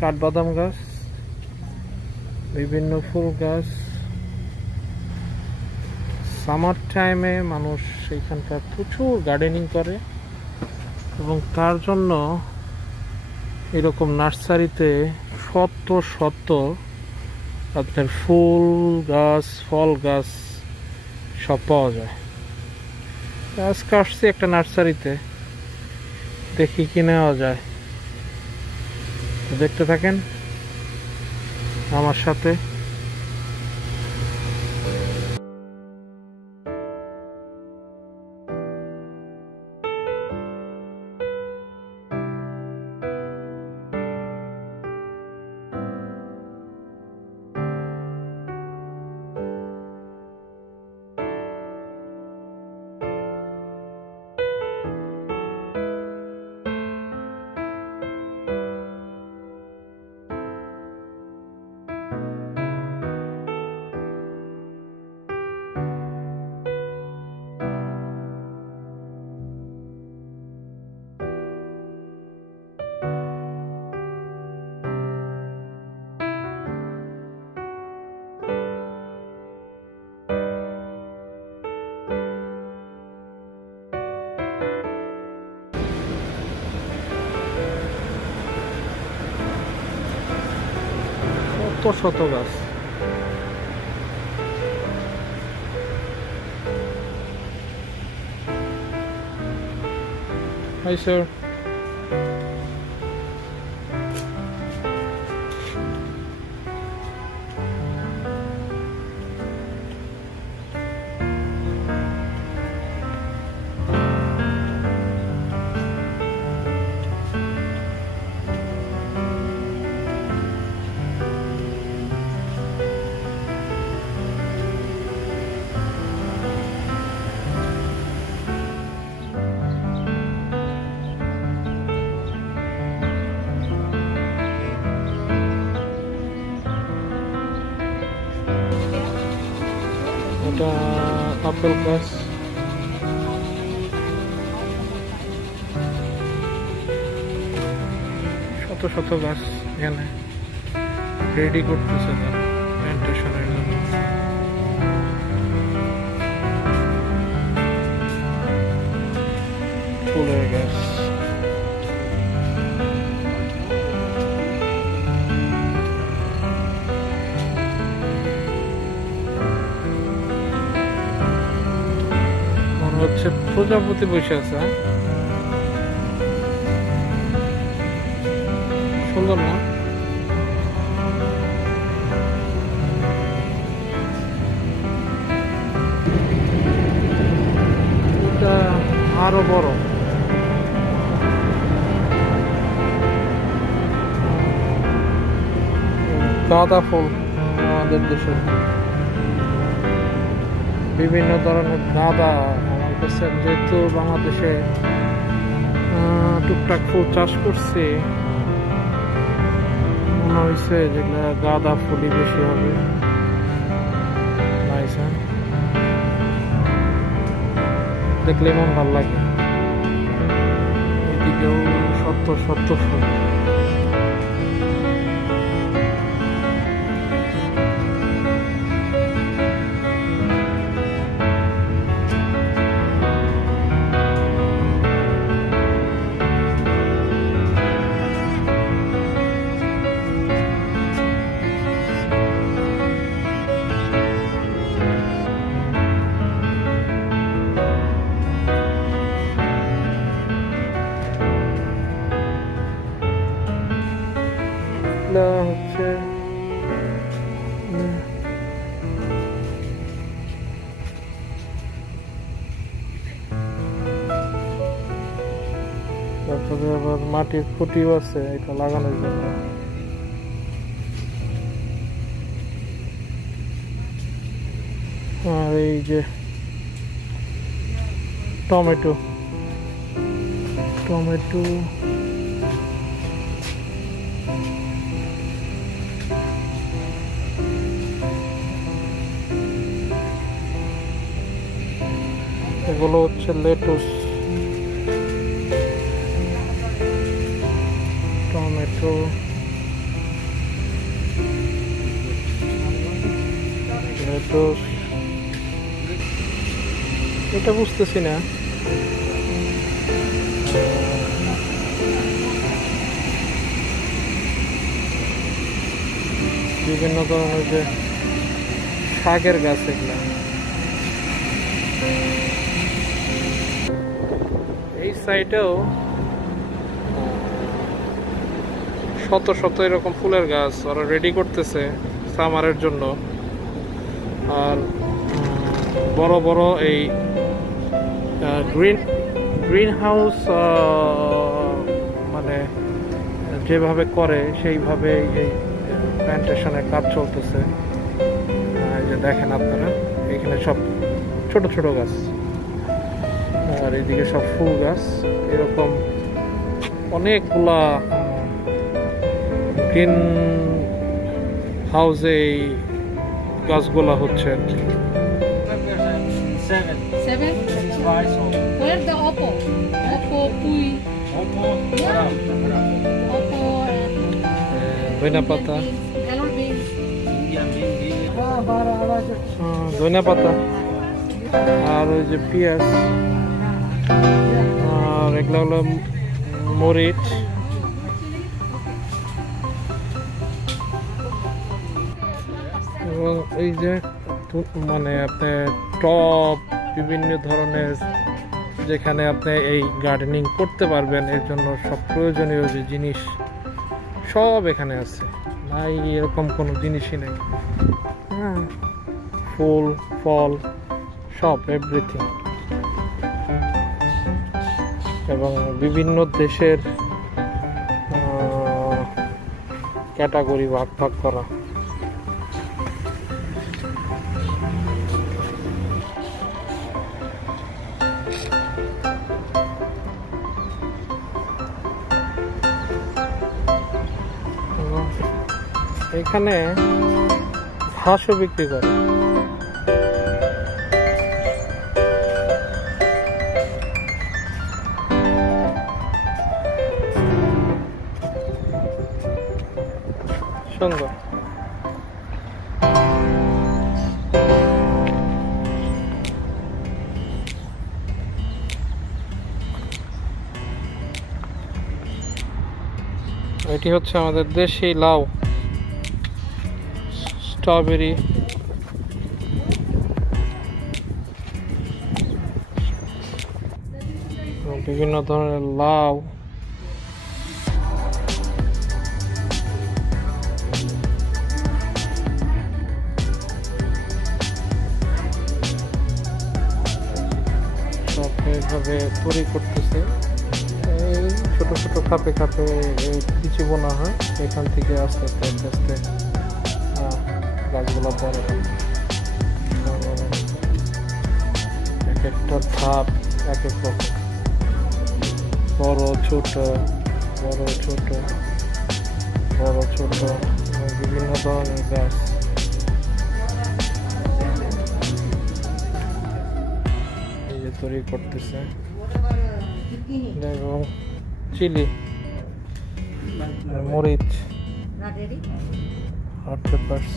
কাঠবাদাম গাছ, বিভিন্ন ফুল গাছ। সামার টাইমে মানুষ এখানকার প্রচুর গার্ডেনিং করে এবং তার জন্য এরকম নার্সারিতে শত শত আপনার ফুল গাছ, ফল গাছ সব পাওয়া যায়। আজকে আসছি একটা নার্সারিতে, দেখি কি নেওয়া যায়। দেখতে থাকেন আমার সাথে। শত শত গাছ। Hi sir. এটা আপেল গাছ, শত শত গাছ এখানে রেডি করতেছে প্ল্যান্টেশনের জন্য। ফুলের গাছ, হচ্ছে প্রজাপতি বসে আছে। সুন্দর না? এটা আরো বড়। গাঁদা ফুল আমাদের দেশে বিভিন্ন ধরনের গাঁদা। যেহেতু বাংলাদেশে টুকটাক ফুল চাষ করছে, মনে হয়েছে যেগুলা গাঁদা ফুলই বেশি হবে। দেখলে মন ভালো লাগে। এদিকেও শত শত ফুল। হচ্ছে তারপরে আবার মাটির খুঁটিও আছে এটা লাগানোর জন্য। আর এই যে টমেটো টমেটো, এগুলো হচ্ছে লেটুস, টমেটো, লেটুস। এটা বুঝতেছি না, বিভিন্ন ধরনের যে শাকের গাছ এগুলা। এই সাইডেও শত শত এরকম ফুলের গাছ ওরা রেডি করতেছে সামারের জন্য। আর বড় বড় এই গ্রিন হাউস মানে যেভাবে করে সেইভাবে এই প্ল্যান্টেশনের কাজ চলতেছে। এই যে দেখেন আপনারা, এখানে সব ছোট ছোট গাছ, আর এইদিকে সব ফুল গাছ। এরকম অনেকগুলা গ্রিন হাউসে এই গাছগুলা হচ্ছে আর কি। ধনিয়া পাতা, ধনিয়া পাতা, আর ওই যে পেঁয়াজ, আর এগুলো হলো মরিচ। এবং এই যে মানে আপনি টব, বিভিন্ন ধরনের যেখানে আপনি এই গার্ডেনিং করতে পারবেন, এর জন্য সব প্রয়োজনীয় যে জিনিস সব এখানে আছে। নাই এরকম কোনো জিনিসই নেই। হ্যাঁ, ফুল ফল সব, এভরিথিং। এবং বিভিন্ন দেশের ক্যাটাগরি ভাগ ভাগ করা। এখানে ঘাসও বিক্রি করে। সুন্দর। এটি হচ্ছে আমাদের দেশি লাউ, স্ট্রবেরি, বিভিন্ন ধরনের লাউ। সব এইভাবে তৈরি করতেছে। এই ছোট ছোট খাপে খাপে বিচি বোনা হয়, এখান থেকে আস্তে আস্তে আস্তে আস্তে গাছগুলো বড় হয়। এক একটা ধাপ এক এক রকম, বড় ছোট, বড় ছোট, বড় ছোট, বিভিন্ন ধরনের গাছ। এই যে তৈরি করতেছে। এবং চিলি, মরিচ, হট পেপারস,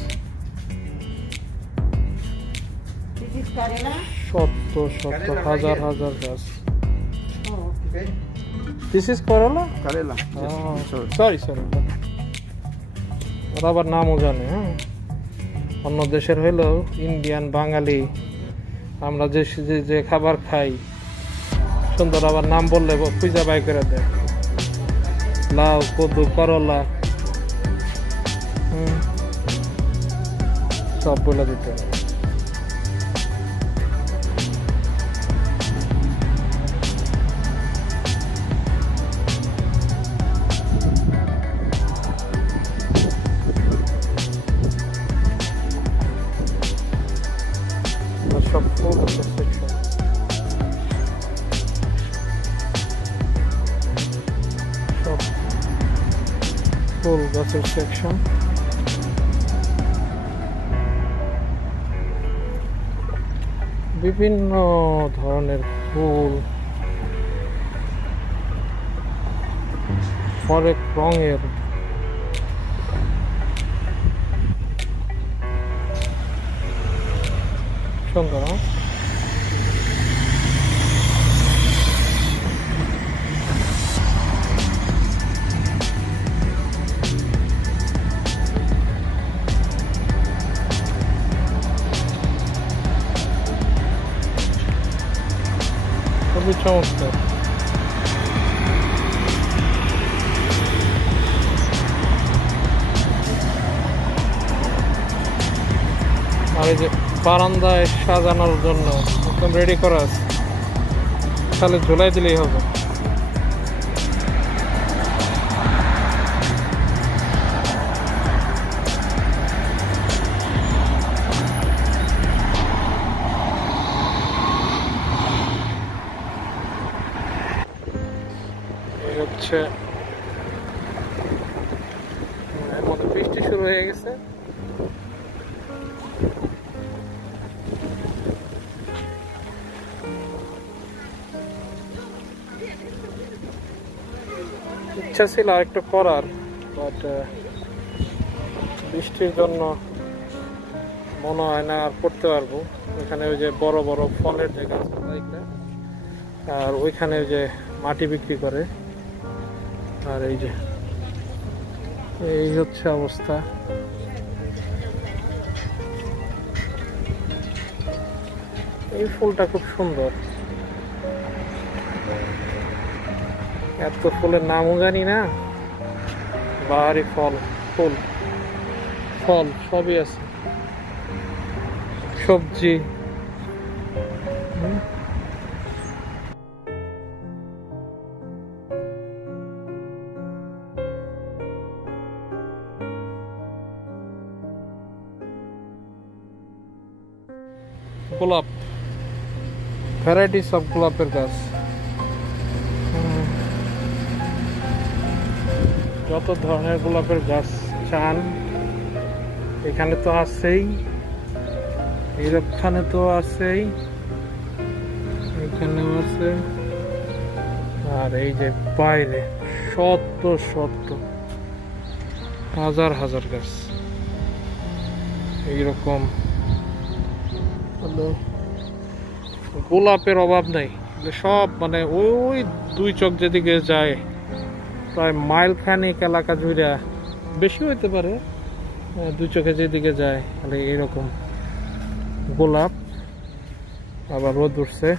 শত শত হাজার হাজার গাছ। This is Corolla? Karela. Oh, sorry. ওরা আবার নামও জানে। হ্যাঁ, অন্য দেশের হইলেও ইন্ডিয়ান, বাঙালি, আমরা যে যে খাবার খাই, সুন্দর আবার নাম বললে খুঁজা বাই করে দেয়। লাউ, কদু, করলা, সব বলে দিতে হবে। সব ফুল আছে সেকশন। ফুল গাছের সেকশন। বিভিন্ন ধরনের ফুল, হরেক রঙের, সুন্দর। খুবই চমৎকার। আর এই যে বারান্দায় সাজানোর জন্য একদম রেডি করা আছে, তাহলে ঝুলাই দিলেই হবে। এই হচ্ছে, এর মধ্যে বৃষ্টি শুরু হয়ে গেছে। ইচ্ছা ছিল আরেকটু করার, বাট বৃষ্টির জন্য মনে হয় না আর করতে পারবো। এখানে ওই যে বড় বড় ফলের যে গাছগুলো, আর ওইখানে ওই যে মাটি বিক্রি করে। আর এই যে এই হচ্ছে অবস্থা। এই ফুলটা খুব সুন্দর, এত ফুলের নামও জানি না। বাহারি ফল, ফুল, ফল সবই আছে, সবজি। গোলাপ, ভ্যারাইটিস অফ গোলাপের গাছ, যত ধরনের গোলাপের গাছ চান এখানে তো আছেই, এইখানে তো আছেই, এখানেও আছে। আর এই যে বাইরে শত শত হাজার হাজার গাছ এইরকম। গোলাপের অভাব নেই, সব মানে ওই দুই চোখ যেদিকে যায় প্রায় মাইল খানিক এলাকা জুড়ে, বেশি হইতে পারে, দুই চোখে যেদিকে যায় মানে এইরকম গোলাপ। আবার রোদ উঠছে,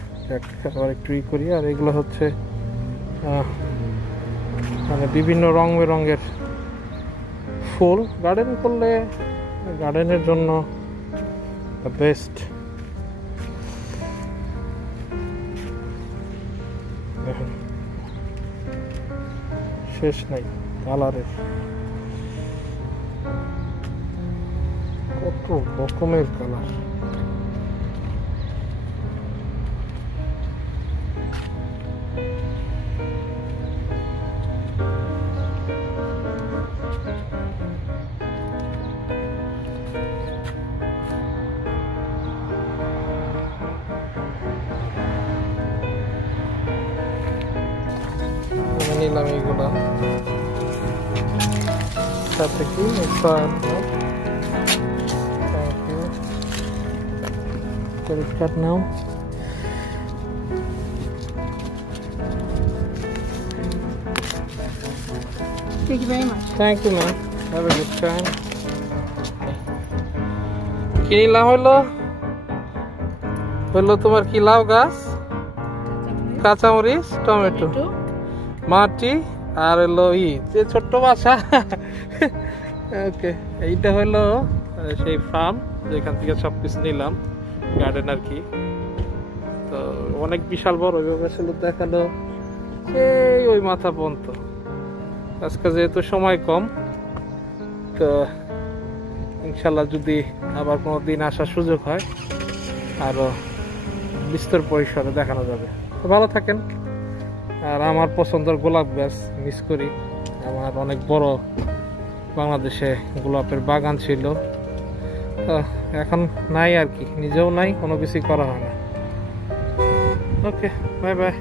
আবার একটু ই করি। আর এগুলো হচ্ছে মানে বিভিন্ন রং বেরঙের ফুল। গার্ডেন করলে গার্ডেনের জন্য বেস্ট। দেখুন শেষ নাই কালারের, কত রকমের কালার। নিলাম এইগুলা, সাথে কি credit card now. Thank you very much. Thank you, ma'am. Have a good time. কি নিলাম হলো তোমার কি লাউ গাছ, কাঁচামরিচ, টমেটো, মাটি, আর হলো যে ছোট্ট বাসা। ওকে, এইটা হলো সেই ফার্ম যেখান থেকে সবকিছু নিলাম, গার্ডেন আর কি। তো অনেক বিশাল বড়, ওইভাবে ছিল দেখালো সেই ওই মাথা পর্যন্ত। আজকে যেহেতু সময় কম, তো ইনশাল্লাহ যদি আবার কোনো দিন আসার সুযোগ হয় আরো বিস্তর পরিসরে দেখানো যাবে। তো ভালো থাকেন। আর আমার পছন্দের গোলাপ গাছ মিস করি, আমার অনেক বড় বাংলাদেশে গোলাপের বাগান ছিল, তো এখন নাই আর কি, নিজেও নাই, কোনো কিছুই করা হয় না। ওকে, বাই বাই।